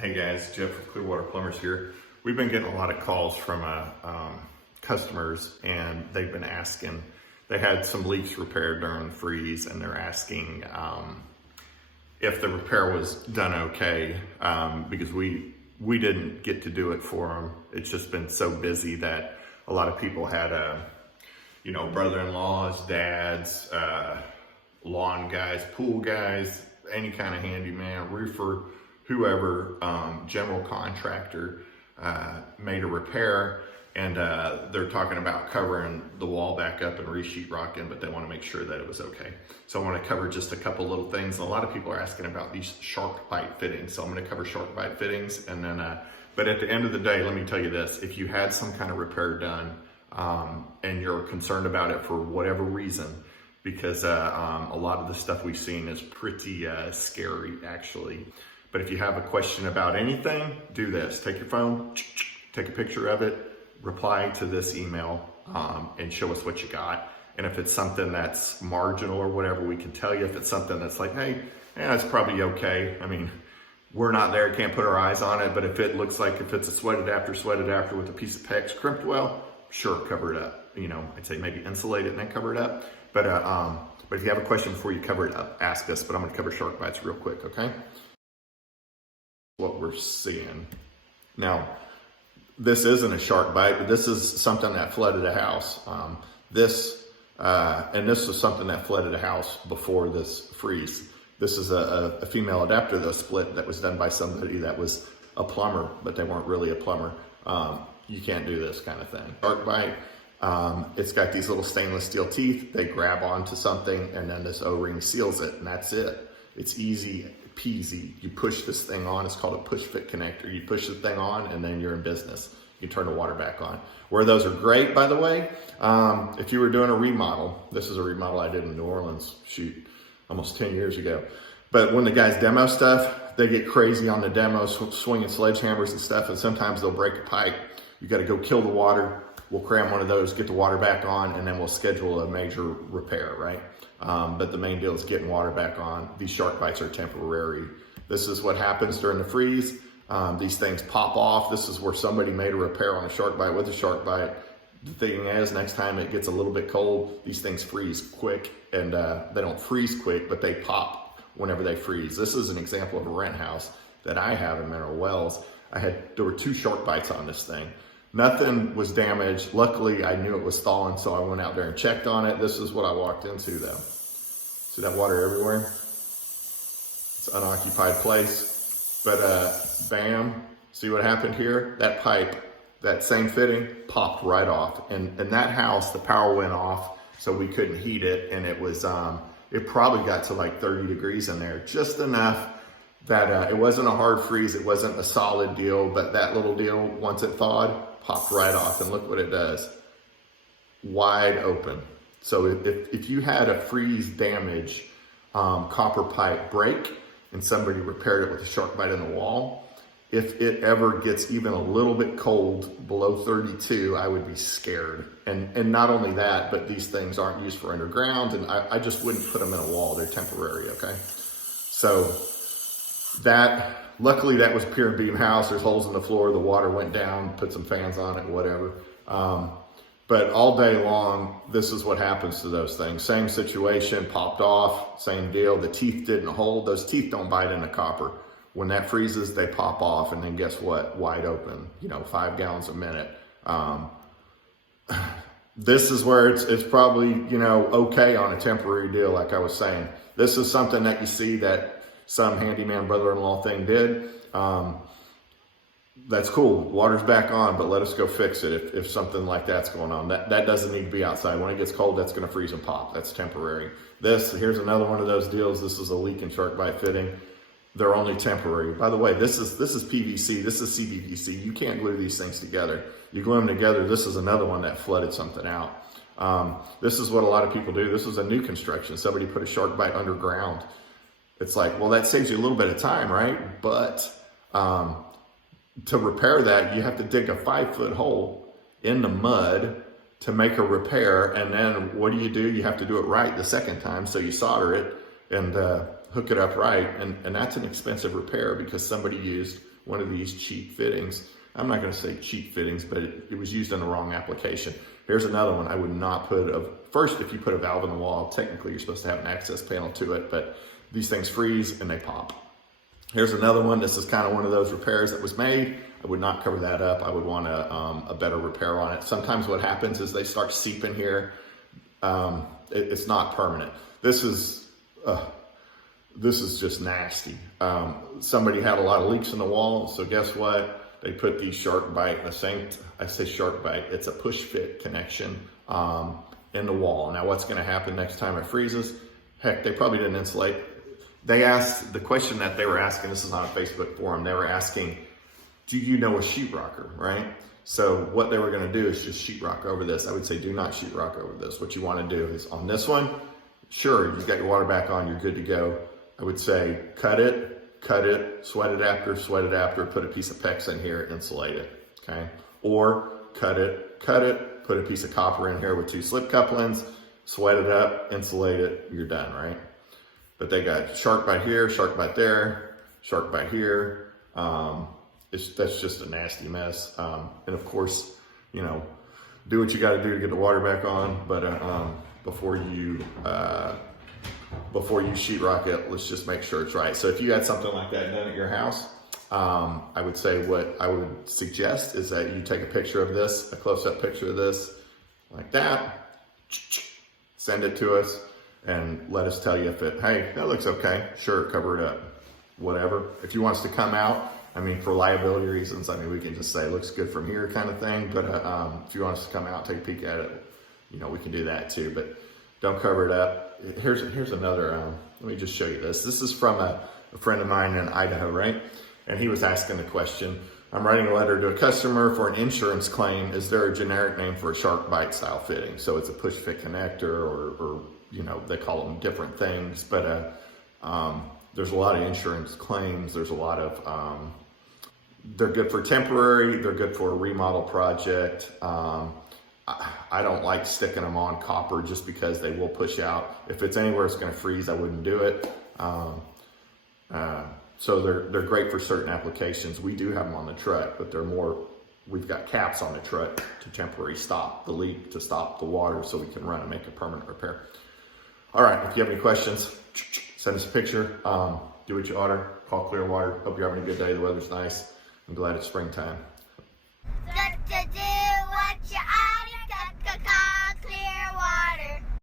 Hey guys, Jeff with Clearwater Plumbers here. We've been getting a lot of calls from customers, and they've been asking, they had some leaks repaired during the freeze, and they're asking if the repair was done okay, because we didn't get to do it for them. It's just been so busy that a lot of people had brother-in-laws, dads, lawn guys, pool guys, any kind of handyman, roofer, whoever, general contractor made a repair, and they're talking about covering the wall back up and re-sheetrocking, but they want to make sure that it was okay. So I want to cover just a couple little things. And a lot of people are asking about these shark bite fittings, so I'm going to cover shark bite fittings, and then but at the end of the day, let me tell you this: if you had some kind of repair done and you're concerned about it for whatever reason, because a lot of the stuff we've seen is pretty scary actually. But if you have a question about anything, do this. Take your phone, take a picture of it, reply to this email, and show us what you got. And if it's something that's marginal or whatever, we can tell you. If it's something that's like, hey, yeah, it's probably okay. I mean, we're not there, can't put our eyes on it. But if it looks like if it's a sweated after with a piece of PEX crimped well, sure, cover it up. I'd say maybe insulate it and then cover it up. But if you have a question before you cover it up, ask us. But I'm gonna cover shark bites real quick, okay? What we're seeing. Now, this isn't a shark bite, but this is something that flooded a house. This was something that flooded a house before this freeze. This is a female adapter that split that was done by somebody that was a plumber, but they weren't really a plumber. You can't do this kind of thing. Shark bite, it's got these little stainless steel teeth. They grab onto something, and then this O-ring seals it, and that's it. It's easy peasy. You push this thing on. It's called a push fit connector. You push the thing on, and then you're in business. You turn the water back on. Where those are great, by the way, if you were doing a remodel. This is a remodel I did in New Orleans, almost 10 years ago. But when the guys demo stuff, they get crazy on the demo, swinging sledgehammers and stuff, and sometimes they'll break a pipe. You got to go kill the water. We'll cram one of those, get the water back on, and then we'll schedule a major repair, right? But the main deal is getting water back on. These shark bites are temporary. This is what happens during the freeze. These things pop off. This is where somebody made a repair on a shark bite with a shark bite. The thing is, next time it gets a little bit cold, these things freeze quick, and they don't freeze quick, but they pop whenever they freeze. This is an example of a rent house that I have in Mineral Wells. There were 2 shark bites on this thing. Nothing was damaged. Luckily, I knew it was thawing, so I went out there and checked on it. This is what I walked into, though. See that water everywhere? It's an unoccupied place. But bam, see what happened here? That pipe, that same fitting, popped right off. And that house, the power went off, so we couldn't heat it. And it was, it probably got to like 30 degrees in there, just enough that it wasn't a hard freeze. It wasn't a solid deal, but that little deal, once it thawed, popped right off. And look what it does, wide open. So if you had a freeze damage copper pipe break and somebody repaired it with a shark bite in the wall, if it ever gets even a little bit cold below 32, I would be scared. And not only that, but these things aren't used for underground, and I just wouldn't put them in a wall. They're temporary, okay? So luckily that was pier and beam house. There's holes in the floor. The water went down, put some fans on it, whatever. But all day long, this is what happens to those things. Same situation, popped off, same deal. The teeth didn't hold. Those teeth don't bite into copper. When that freezes, they pop off, and then guess what? Wide open, 5 gallons a minute. This is where it's probably, okay on a temporary deal, like I was saying. This is something that you see that some handyman brother-in-law thing did. That's cool. Water's back on, but let us go fix it if something like that's going on. That doesn't need to be outside. When it gets cold, that's going to freeze and pop. That's temporary. Here's another one of those deals. This is a leak and shark bite fitting. They're only temporary. By the way, this is PVC. This is CPVC. You can't glue these things together. You glue them together. This is another one that flooded something out. This is what a lot of people do. This was a new construction. Somebody put a shark bite underground. It's like, well, that saves you a little bit of time, right? But to repair that, you have to dig a 5-foot hole in the mud to make a repair. And then what do? You have to do it right the second time. So you solder it and hook it up right. And that's an expensive repair because somebody used one of these cheap fittings. I'm not going to say cheap fittings, but it was used in the wrong application. Here's another one. I would not put first, if you put a valve in the wall, technically you're supposed to have an access panel to it, but these things freeze and they pop. Here's another one. This is kind of one of those repairs that was made. I would not cover that up. I would want a better repair on it. Sometimes what happens is they start seeping here. It's not permanent. This is just nasty. Somebody had a lot of leaks in the wall, so guess what? They put these shark bite, I say shark bite, it's a push fit connection in the wall. Now what's gonna happen next time it freezes? Heck, they probably didn't insulate. They asked, the question that they were asking, this is on a Facebook forum, they were asking, do you know a sheetrocker, right? So what they were gonna do is just sheetrock over this. I would say do not sheetrock over this. What you wanna do is on this one, sure, you've got your water back on, you're good to go. I would say cut it, sweat it after, put a piece of PEX in here, insulate it, okay? Or cut it, put a piece of copper in here with 2 slip couplings, sweat it up, insulate it, you're done, right? But they got shark bite here, shark bite there, shark bite here. That's just a nasty mess. And of course, you know, do what you gotta do to get the water back on, but before you sheetrock it, let's just make sure it's right. So if you had something like that done at your house, I would say what I would suggest is that you take a picture of this, a close-up picture of this, like that, send it to us, and let us tell you if hey, that looks okay, sure, cover it up, whatever. If you want us to come out, I mean, for liability reasons, I mean, we can just say, looks good from here kind of thing, but if you want us to come out, take a peek at it, you know, we can do that too, but don't cover it up. Here's another, let me just show you this. This is from a friend of mine in Idaho, right? And he was asking the question, I'm writing a letter to a customer for an insurance claim. Is there a generic name for a shark bite style fitting? So it's a push fit connector or you know, they call them different things, but there's a lot of insurance claims. There's a lot of, they're good for temporary, they're good for a remodel project. I don't like sticking them on copper just because they will push out. If it's anywhere it's gonna freeze, I wouldn't do it. So they're great for certain applications. We do have them on the truck, but we've got caps on the truck to temporarily stop the leak, to stop the water so we can run and make a permanent repair. All right, if you have any questions, send us a picture, do what you oughta, call Clearwater. Hope you're having a good day, the weather's nice. I'm glad it's springtime.